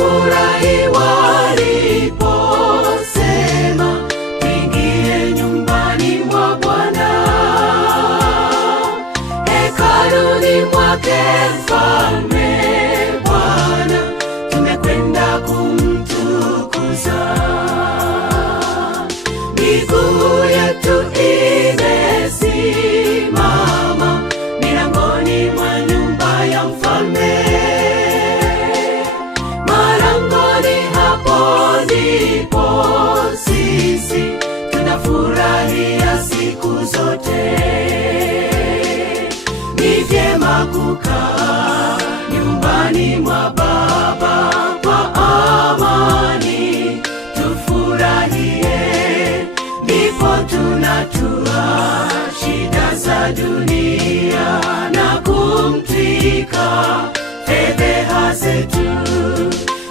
walifurahi waliposema, tuingie nyumbani mwa Bwana, hekaluni mwake Mfalme Bwana, tumekwenda kumtukuza. Miguu yetu imesimama milangoni mwa nyumba ya mfalme, malangoni hapo ndipo sisi tunafurahia siku zote. Ni vyema kukaa nyumbani mwa Baba kwa amani, tufurahie, ndipo tunatua shida za dunia na kumtwika fedheha zetu.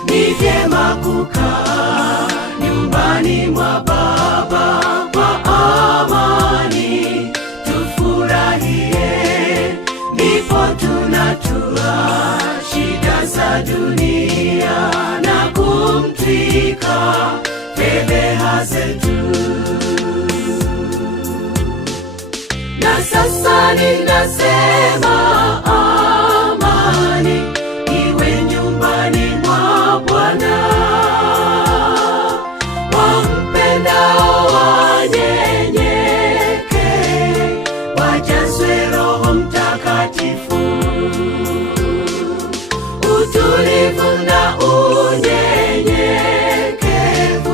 Ni vyema kukaa nyumbani mwa Baba kwa amani, tufurahie, ndipo tunatua shida za dunia na kumtwika fedheha zetu. Na sasa ninasema amani iwe nyumbani mwa Bwana. Wampendao wanyenyekee, wajazwe Roho Mtakatifu. Utulivu na unyenyekevu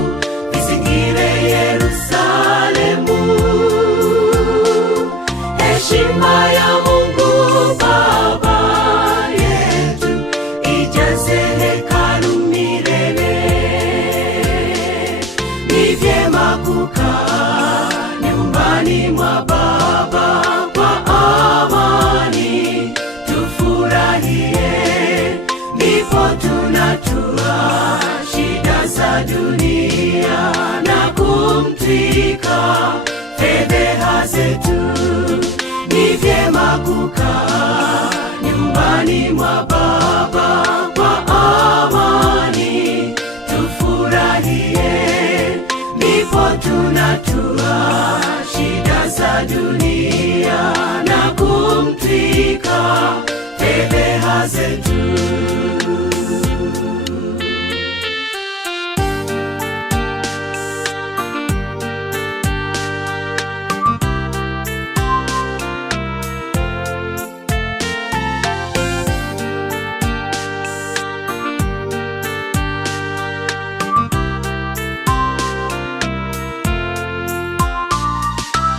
vizingire Yerusalemu. Heshima ya Mungu Baba yetu ijaze hekalu milele. Ni vyema kukaa nyumbani mwa Baba kwa amani, tufurahie, ndipo tunatua shida za dunia na kumtwika fedheha zetu. Ni vyema kukaa nyumbani mwa Baba kwa amani, tufurahie, ndipo tunatua shida za dunia na kumtwika fedheha zetu.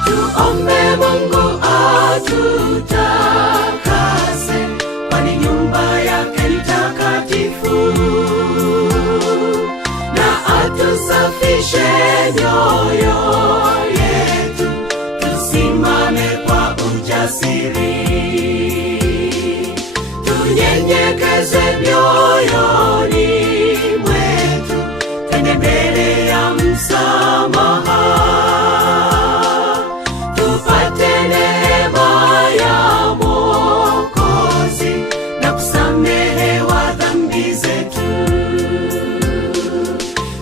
Tuombe Mungu atutakase, kwani nyumba yake ni takatifu, na atusafishe mioyo yetu, tusimame kwa ujasiri. Tunyenyekeze mioyoni mwetu, twende mbele ya msamaha, tupate neema ya Mwokozi na kusamehewa dhambi zetu.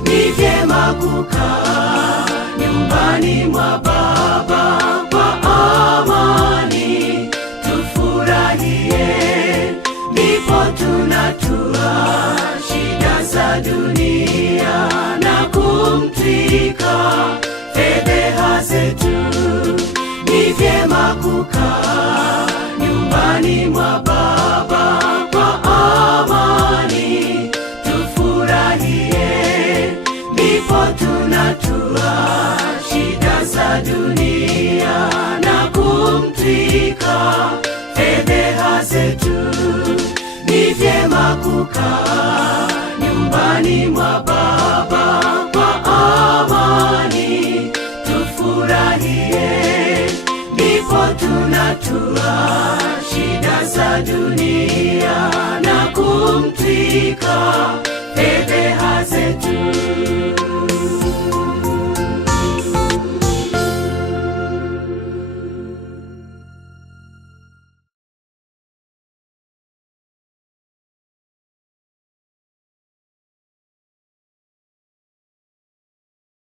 Ni vyema kukaa nyumbani mwa Baba kwa amani, tufurahie, ndipo tunatua shida za dunia na kumtwika fedheha zetu. Ni vyema kukaa nyumbani mwa Baba kwa amani, tufurahie, ndipo tunatua shida za dunia na kumtwika fedheha zetu. Ni vyema kukaa nyumbani mwa Baba kwa amani, tufurahie, ndipo tunatua shida za dunia na kumtwika